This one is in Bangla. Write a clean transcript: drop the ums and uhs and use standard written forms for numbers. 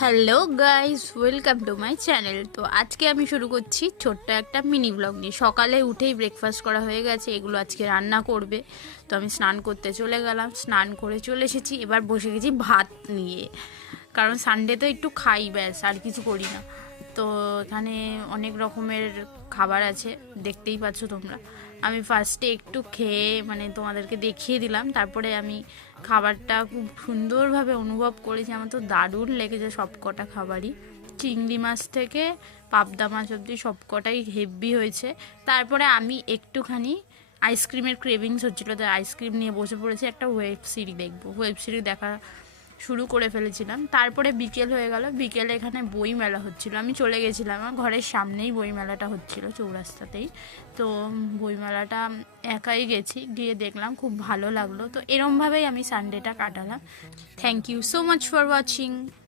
Hello guys, welcome to my channel. তো আজকে আমি শুরু করছি ছোট্ট একটা মিনি ব্লগ নিয়ে। সকালে উঠেই ব্রেকফাস্ট করা হয়ে গেছে, এগুলো আজকে রান্না করবে। তো আমি স্নান করতে চলে গেলাম, স্নান করে চলে এসেছি। এবার বসে গেছি ভাত নিয়ে, কারণ সানডে তো একটু খাই, ব্যাস আর কিছু করি না। তো এখানে অনেক রকমের খাবার আছে, দেখতেই পাচ্ছ তোমরা। আমি ফার্স্টে একটু খেয়ে তোমাদেরকে দেখিয়ে দিলাম, তারপরে আমি খাবারটা খুব সুন্দরভাবে অনুভব করেছি। আমার তো দারুণ লেগেছে সব কটা খাবারই, চিংড়ি মাছ থেকে পাবদা মাছ অবধি সব কটাই হেভি হয়েছে। তারপরে আমি একটুখানি আইসক্রিমের ক্রেভিংস হচ্ছিলো, তাই আইসক্রিম নিয়ে বসে পড়েছি। একটা ওয়েব সিরিজ দেখবো, ওয়েব সিরিজ দেখা শুরু করে ফেলেছিলাম। তারপরে বিকেল হয়ে গেল, বিকেলে এখানে বই মেলা হচ্ছিল, আমি চলে গেছিলাম। আমার ঘরের সামনেই বই মেলাটা হচ্ছিল, চৌরাস্তাতেই। তো বই মেলাটা একাই গেছি, গিয়ে দেখলাম, খুব ভালো লাগলো। তো এরমভাবেই আমি সানডেটা কাটালাম। Thank you so much for watching.